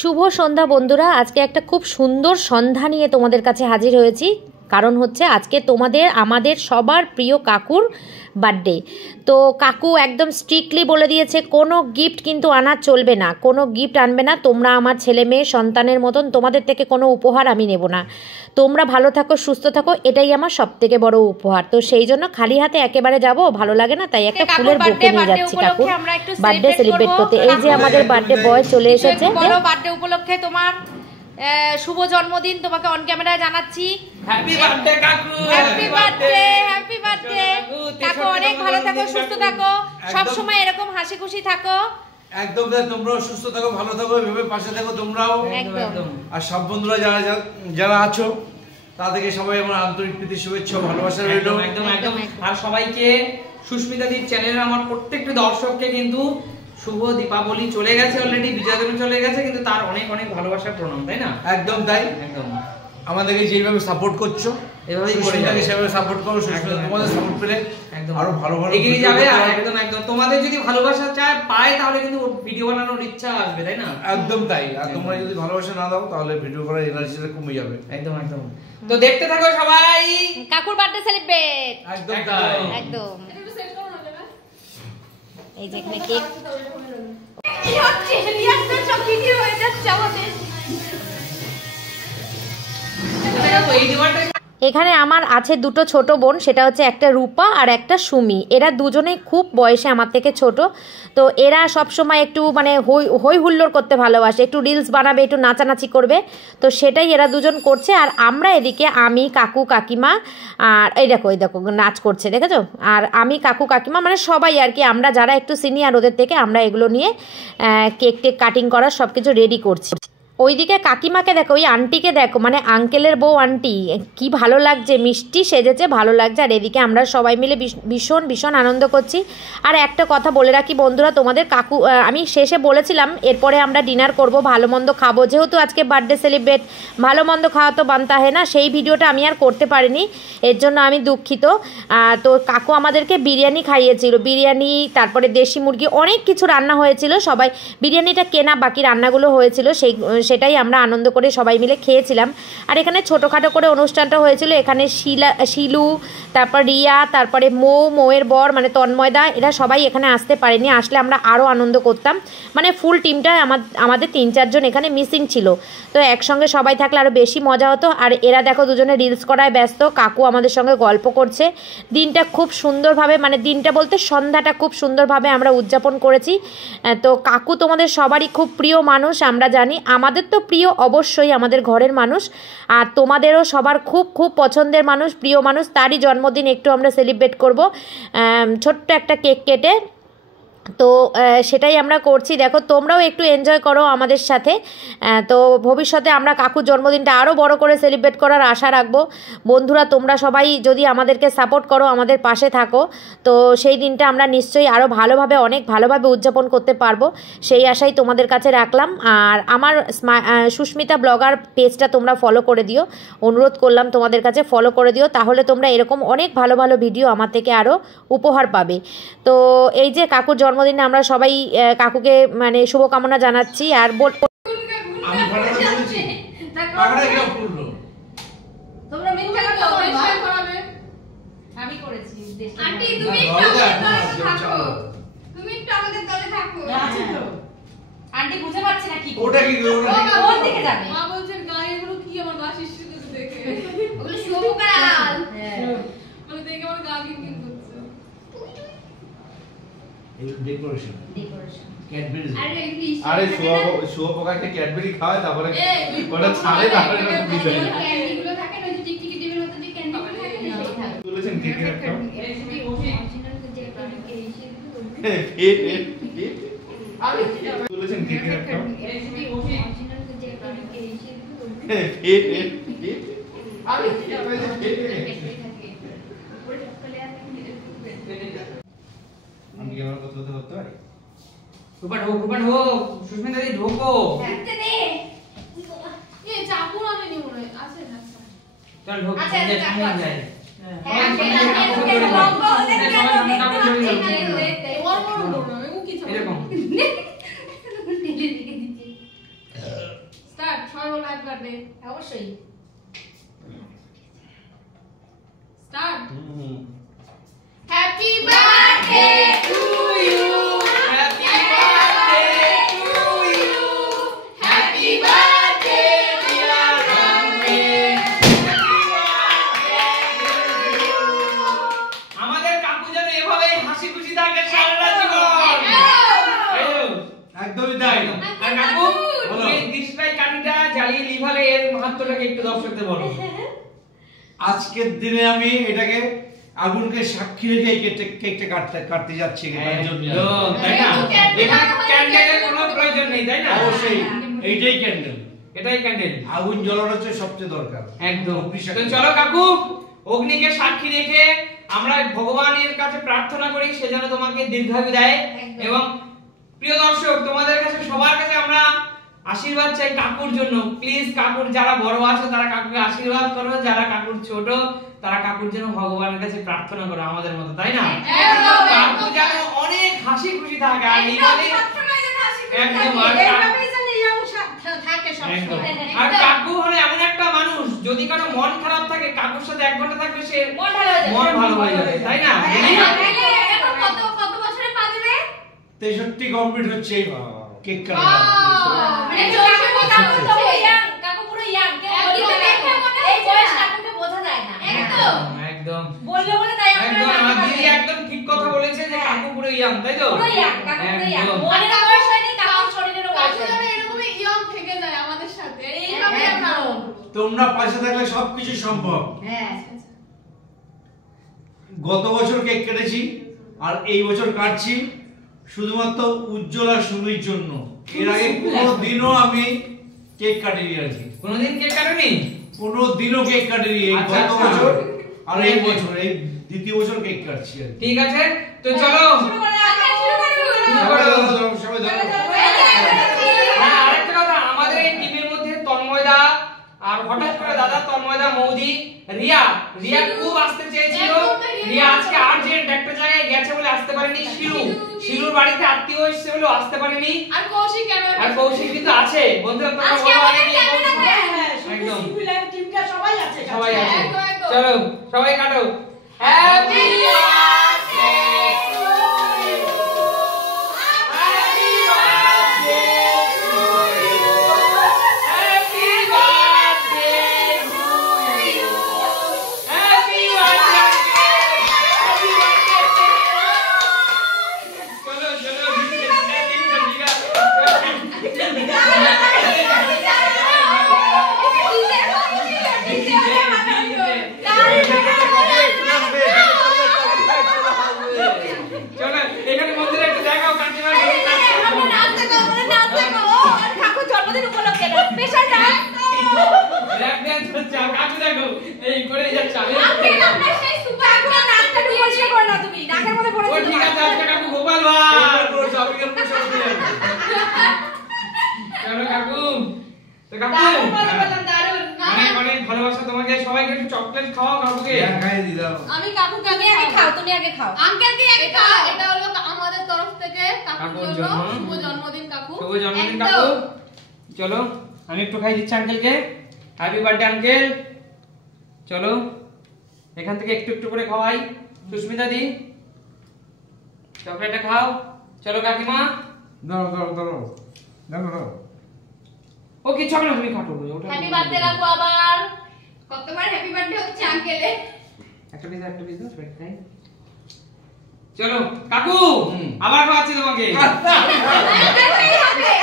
শুভ সন্ধ্যা বন্ধুরা, আজকে একটা খুব সুন্দর সন্ধ্যা নিয়ে তোমাদের কাছে হাজির হয়েছি। কারণ হচ্ছে আজকে আমাদের সবার প্রিয় কাকুর বার্থডে। তো কাকু একদম স্ট্রিক্টলি বলে দিয়েছে কোনো গিফট কিন্তু আনা চলবে না, কোনো গিফট আনবে না। তোমরা আমার ছেলে মেয়ে সন্তানের মতন, তোমাদের থেকে কোনো উপহার আমি নেব না। তোমরা ভালো থাকো, সুস্থ থাকো, এটাই আমার সবথেকে বড় উপহার। তো সেই জন্য খালি হাতে একেবারে যাব ভালো লাগে না, তাই একটা ফুলের বুকে নিয়ে যাচ্ছি কাকুর বার্থডে সেলিব্রেট করতে। এই যে আমাদের বার্থডে বয় চলে এসেছে। বার্থডে উপলক্ষে তোমার শুভ জন্মদিন, তোমাকে অন ক্যামেরায় জানাচ্ছি হ্যাপি বার্থডে কাকু। হ্যাপি বার্থডে, হ্যাপি বার্থডে কাকু। অনেক ভালো থাকো, সুস্থ থাকো, সব সময় এরকম হাসি খুশি থাকো। একদম তোমরাও সুস্থ থাকো, ভালো থাকো, এভাবে পাশে থাকো তোমরাও। একদম। আর সব বন্ধুরা যারা আছো তাদেরকে সবাই আমার আন্তরিক প্রীতি, শুভেচ্ছা, ভালোবাসা রইল। একদম একদম। আর সবাইকে সুস্মিতা দির চ্যানেলের আমার প্রত্যেকটা দর্শককে কিন্তু শুভ দীপাবলি চলে গেছে, অলরেডি বিজয়া দশমী চলে গেছে, কিন্তু তার অনেক অনেক ভালোবাসার প্রণাম, তাই না? একদম তাই। একদম আমাদেরকে যেভাবে সাপোর্ট করছো এভাবেই করে যাবে, সেভাবে সাপোর্ট করো। তোমাদের সাপোর্ট পেলে একদম আরো ভালো ভালো এগিয়ে যাবে। আর একদম একদম তোমাদের যদি ভালোবাসা পায় তাহলে কিন্তু ভিডিও বানানোর ইচ্ছা আসবে, তাই না? একদম তাই। আর তোমরা যদি ভালোবাসা না দাও তাহলে ভিডিও করার এনার্জিটা কমে যাবে। একদম একদম। তো দেখতে থাকো সবাই কাকুর বার্থডে সেলিব্রেট। একদম তাই। একদম। এই যে এখানে কেক এখানে আমার আছে দুটো ছোট বোন, সেটা হচ্ছে একটা রূপা আর একটা সুমি। এরা দুজনেই খুব বয়সে আমার থেকে ছোট। তো এরা সব সময় একটু মানে হই হুল্লোড় করতে ভালোবাসে, একটু রিলস বানাবে, একটু নাচানাচি করবে। তো সেটাই এরা দুজন করছে। আর আমরা এদিকে আমি কাকু কাকিমা, আর এই দেখো নাচ করছে, দেখেছো? আর আমি কাকু কাকিমা মানে সবাই আর কি, আমরা যারা একটু সিনিয়র ওদের থেকে আমরা এগুলো নিয়ে কেক টেক কাটিং করার সব কিছু রেডি করছি। ওইদিকে কাকিমাকে দেখো, ওই আন্টিকে দেখো, মানে আঙ্কেলের বউ আন্টি, কি ভালো লাগছে, মিষ্টি সেজেছে, ভালো লাগছে। আর এদিকে আমরা সবাই মিলে ভীষণ ভীষণ আনন্দ করছি। আর একটা কথা বলে রাখি বন্ধুরা, তোমাদের কাকু আমি শেষে বলেছিলাম এরপরে আমরা ডিনার করব, ভালো মন্দ খাবো, যেহেতু আজকে বার্থডে সেলিব্রেট, ভালো মন্দ খাওয়া তো বানতা হয় না। সেই ভিডিওটা আমি আর করতে পারিনি, এর জন্য আমি দুঃখিত। তো কাকু আমাদেরকে বিরিয়ানি খাইয়েছিল, বিরিয়ানি, তারপরে দেশি মুরগি, অনেক কিছু রান্না হয়েছিল। সবাই বিরিয়ানিটা কেনা, বাকি রান্নাগুলো হয়েছিল, সেটাই আমরা আনন্দ করে সবাই মিলে খেয়েছিলাম। আর এখানে ছোটোখাটো করে অনুষ্ঠানটা হয়েছিল। এখানে শিলু, তারপর রিয়া, তারপরে মৌয়ের বর মানে তন্ময়দা, এরা সবাই এখানে আসতে পারেনি। আসলে আমরা আরও আনন্দ করতাম। মানে ফুল টিমটা আমাদের 3-4 জন এখানে মিসিং ছিল। তো একসঙ্গে সবাই থাকলে আরও বেশি মজা হতো। আর এরা দেখো দুজনে রিলস করায় ব্যস্ত, কাকু আমাদের সঙ্গে গল্প করছে। দিনটা খুব সুন্দরভাবে, মানে দিনটা বলতে সন্ধ্যাটা খুব সুন্দরভাবে আমরা উদযাপন করেছি। তো কাকু তোমাদের সবারই খুব প্রিয় মানুষ, আমরা জানি। আমাদের তো প্রিয় অবশ্যই, আমাদের ঘরের মানুষ। আর তোমাদেরও সবার খুব খুব পছন্দের মানুষ, প্রিয় মানুষ। তারই জন্মদিন একটু আমরা সেলিব্রেট করব ছোট্ট একটা কেক কেটে। তো সেটাই আমরা করছি। দেখো তোমরাও একটু এনজয় করো আমাদের সাথে। তো ভবিষ্যতে আমরা কাকুর জন্মদিনটা আরও বড় করে সেলিব্রেট করার আশা রাখবো। বন্ধুরা তোমরা সবাই যদি আমাদেরকে সাপোর্ট করো, আমাদের পাশে থাকো, তো সেই দিনটা আমরা নিশ্চয়ই আরও ভালোভাবে, অনেক ভালোভাবে উদযাপন করতে পারবো, সেই আশাই তোমাদের কাছে রাখলাম। আর আমার সুস্মিতা ব্লগার পেজটা তোমরা ফলো করে দিও, অনুরোধ করলাম তোমাদের কাছে ফলো করে দিও, তাহলে তোমরা এরকম অনেক ভালো ভালো ভিডিও আমার থেকে আরও উপহার পাবে। তো এই যে কাকুর জন্মদিনে আমরা সবাই কাকুকে মানে শুভকামনা জানাচ্ছি। আর আমি করেছি আন্টি তুমি একটু থাকো, তুমি একটু আমাদের দলে থাকো। আছে তো আন্টি বুঝে পারছে না কি ওটা কি কোন দিকে যাবে। মা বলছেন গায়েগুলো কি আমার গা শিশু কিছু দেখে, ওগুলো শুভকাল মানে দেখে আমার গা কিনকিন করছে। এই ডেকোরেশন ক্যাডবেরি। আরে শুয়োপোকাকে ক্যাডবেরি খাওয়ায়, তারপরে ওটা ছাড়ে, তারপরে এটা দিতে হয়। ক্যান্ডিগুলো থাকে না, যে টিকটিকি ডিমের মতো যে ক্যান্ডিগুলো থাকে না, সেটা থাকে। বলেছেন কেকের একটা রেসিপি অরিজিনাল যে একটা এই আরে বলেছেন কেকের একটা রেসিপি অরিজিনাল যে একটা এই আরে আমি কি আমার কথা করতে পারি? রূপা ঢোক, সুস্মিতা দি ঢোকো। দেখতে নে এই চাকু আনে নি মনে আছে। আচ্ছা চল ঢোক, আচ্ছা সামনে যাই। হ্যাঁ এরকম বার্থডে অবশ্যই start happy birthday to you happy birthday to you happy birthday dear আমাদের কাকু যেন এভাবে হাসি খুশি থাকে সারা জীবন। একদমই তাই। আর কাকু তুমি ডিসপ্লে কাঠিটা জ্বালিয়ে লিভালে এর মাহাত্ম্যটাকে একটু দর্শকদের বলো। আজকের দিনে আমি এটাকে আগুনকে সাক্ষী রেখে এই কেকটা কাটতে যাচ্ছি এটার জন্য। একদম, তাই না? এখানে ক্যান্ডেলের কোনো প্রয়োজন নেই, তাই না? অবশ্যই এইটাই ক্যান্ডেল। এটাই ক্যান্ডেল। আগুন জ্বালানো হচ্ছে সবচেয়ে দরকার। একদম। অগ্নি তো সাক্ষী। চলো কাকু, অগ্নিকে সাক্ষী রেখে আমরা ভগবানের কাছে প্রার্থনা করি সে যেন তোমাকে দীর্ঘায়ু দেয়। এবং প্রিয় দর্শক, তোমাদের কাছে সবার কাছে আমরা আশীর্বাদ চাই কাকুর জন্য। প্লিজ কাকুর যারা বড় আছে তারা কাকুকে আশীর্বাদ করো, যারা কাকুর ছোট তারা কাকুর জন্য ভগবানের কাছে প্রার্থনা করো আমাদের মতো, তাই না? একদম, কাকু যেন অনেক হাসি খুশি থাকে আর নিবালে একদম। একদম। আর কাকু হলো এমন একটা মানুষ, যদি কারো মন খারাপ থাকে কাকুর সাথে 1 ঘন্টা থাকলে সে মন ভালো হয়ে যাবে, তাই না? কত বছরে পা দেবে 63 কমপ্লিট হচ্ছে এই কেক কাটা। মানে জোরে কাকু তো ইয়াং, কাকু পুরো ইয়াং। এই বয়স কাকুকে বোঝা যায় না। একদম একদম বললে বলে তাই আমরা একদম। আমার দিদি একদম ঠিক কথা বলেছে যে কাকু পুরো ইয়াং, তাই তো? পুরো ইয়াং, কাকু পুরো ইয়াং। একদম। মনের বয়স হয়নি, কাকুর শরীরেরও বয়স কাকু হয়নি। এরকমই ইয়ং থেকে যায় আমাদের সাথে এইভাবে আমরা তোমরা পাশে থাকলে সবকিছু সম্ভব। হ্যাঁ গত বছর কেক কেটেছি আর এই বছর কাটছি শুধুমাত্র উজ্জ্বল আর সুমির জন্য। এর আগে কোনোদিনও আমি কেক কাটিনি আর কি। কোনোদিন কেক কাটনি? কোনোদিনও কেক কাটিনি এই আচ্ছা, গত আচ্ছা। বছর আর এই বছর, এই দ্বিতীয় বছর কেক কাটছি আর কি। ঠিক আছে, তো চলো শুরু করে শুরু করে শুরু করো। সবাই ধরো। হ্যাঁ, আরেকটা কথা, আমাদের এই টিমের মধ্যে তন্ময়দা আর হঠাৎ করে দাদা তন্ময়দা, মৌদি, রিয়া খুব আসতে চেয়েছিল। রিয়া আজকে আর্জেন্ট একটা জায়গায় গেছে বলে আসতে পারেনি। শিলুর বাড়িতে আত্মীয় এসেছে বলে আসতে পারেনি। আর কৌশিক ক্যামেরা আর কৌশিক কিন্তু আছে। বন্ধুরা তোমরা আজকে বলো আমাদের আগে ক্যামেরা একদম টিমটা সবাই আছে। সবাই আছে। একদম, একদম। চলো সবাই কাটো। Happy birthday to you, happy birthday to you, happy birthday to you, happy birthday, happy birthday. চলো চলো চলো এখানে মন্দিরে একটু দেখাও কাকিমা। কাকুর জন্মদিন উপলক্ষে স্পেশাল ডান্স। র‍্যাপ ডান্স হচ্ছে, আর কাকু দেখো এই করে যাচ্ছে। আমরা সেই সুপার গুলো নাচটা পরিষ্কার করে না তুমি নাকের মধ্যে পড়ে ও ঠিক আছে, আজকে কাকু গোপাল ভাই। চলো কাকু, তো কাকু অনেক অনেক ভালোবাসা তোমাকে। সবাইকে একটু চকলেট খাওয়াও কাকুকে। খাইয়ে দিলাম। আমি কাকুকে তুমি আগে খাও, তুমি আগে খাও। আঙ্কেলকে একটা এটা হলো আমাদের তরফ থেকে কাকুর কাকুর জন্য জন্য। শুভ জন্মদিন কাকু। শুভ জন্মদিন একদম। কাকু। চলো আমি একটু খাই দিচ্ছি আঙ্কেলকে। Happy birthday uncle. চলো এখান থেকে একটু একটু করে খাওয়াই। সুস্মিতা দি চকলেটটা খাও। চলো কাকিমা। দাও। ও কি চকলেট তুমি কাটো ওটা। হ্যাপি বার্থডে কাকু আবার। কতবার হ্যাপি বার্থডে হচ্ছে আঙ্কেলে। একটা পিস দাও সবাই খাই। চলো কাকু হুম। আবার খাওয়াচ্ছি তোমাকে।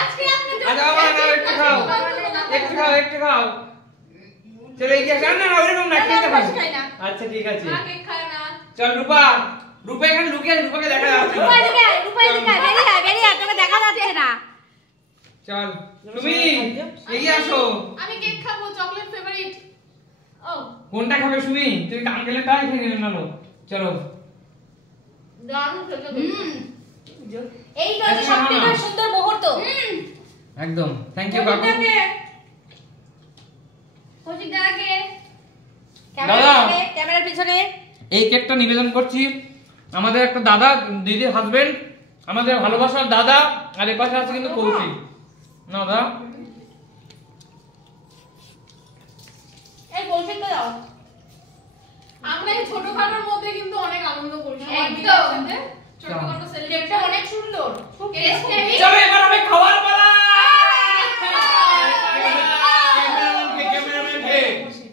আজকে আপনার আচ্ছা আবার নাও, একটু খাও একটু খাও। চলো এই যে না ওইরকম না, খেতে পারো। আচ্ছা ঠিক আছে। মা কেক খায় না। চল রূপা এখানে লুকিয়ে আছে, রূপাকে দেখা যাচ্ছে না। রূপাই দিকে বেরিয়ে তোকে দেখা যাচ্ছে না। চল তুমি এগিয়ে আসো। আমি কেক খাবো, চকলেট ফেভারিট। ও কোনটা খাবে সুমি? তুমি আঙ্কেলেরটা খেয়ে নিলে নাও। চলো এইটা হচ্ছে সবথেকে সুন্দর মুহূর্ত। একদম। থ্যাংক ইউ কাকু। কৌশিক দাদাকে ক্যামেরার পিছনে এই কেকটা নিবেদন করছি আমাদের একটা দাদা, দিদির হাজবেন্ড, আমাদের ভালোবাসার দাদা। আর এই পাশে আছে কিন্তু কৌশিক। না দাদা আমরা এই ছোটখাটোর মধ্যে কিন্তু অনেক আনন্দ করি একদম। ছোটখাটো সেলিব্রেশন কেকটা অনেক সুন্দর খুব টেস্টি চলো এবার আমি খাওয়ার পালা।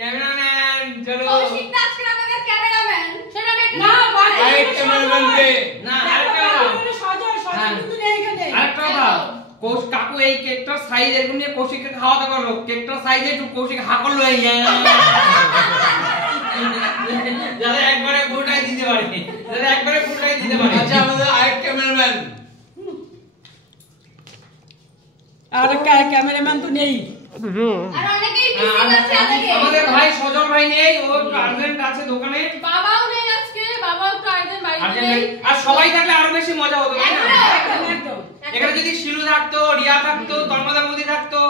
ক্যামেরাম্যান চলো। কৌশিকদা আজকে আমাদের ক্যামেরাম্যান সেটা আমি একটা না আরেকটা ক্যামেরাম্যানকে না আরেকটা আরেকটা কথা কোষ কাকু এই কেকটার সাইজ এরকম নিয়ে কৌশিককে খাওয়াতে পারলো, কেকটার সাইজ একটু কৌশিক হা করলো এই যাতে একবারে পুরোটাই দিতে পারে, যাতে একবারে পুরোটাই দিতে পারে। আচ্ছা আমাদের আরেকটা ক্যামেরাম্যান আর ক্যামেরাম্যান তো নেই। আর অনেকেই বিজি আছে আজকে আমাদের ভাই সজল ভাই নেই, ও আর্জেন্ট আছে দোকানে। বাবাও নেই আজকে, বাবাও তো আইতেন বাড়িতে নেই। আর সবাই থাকলে আরো বেশি মজা হতো তাই না? একদম। এখানে যদি শিলু থাকতো, রিয়া থাকতো, তন্মদা মোদি থাকতো,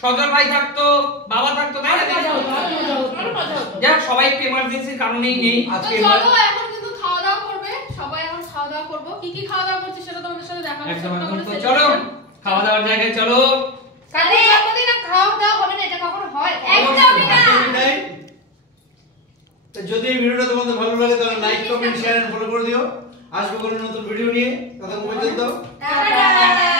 সজল ভাই থাকতো, বাবা থাকতো তাই না? যাক সবাই একটু এমার্জেন্সির কারণেই নেই। তো আজকে চলো এখন কিন্তু খাওয়া দাওয়া করবে সবাই, এখন খাওয়া দাওয়া করবো। কি কি খাওয়া দাওয়া করছি সেটা তোমাদের সাথে দেখাবো। একদম ছোট্ট একদম। করে তো চলো celebration। খাওয়া দাওয়ার জায়গায় চলো। কালকে জন্মদিন আর খাওয়া দাওয়া হবে না, এটা কখনো হয়? একদমই না। তাই? তো যদি এই ভিডিওটা তোমাদের ভালো লাগে তাহলে like comment share and follow করে দিও। আসবো কোনো নতুন ভিডিও নিয়ে, ততক্ষণ পর্যন্ত টাটা।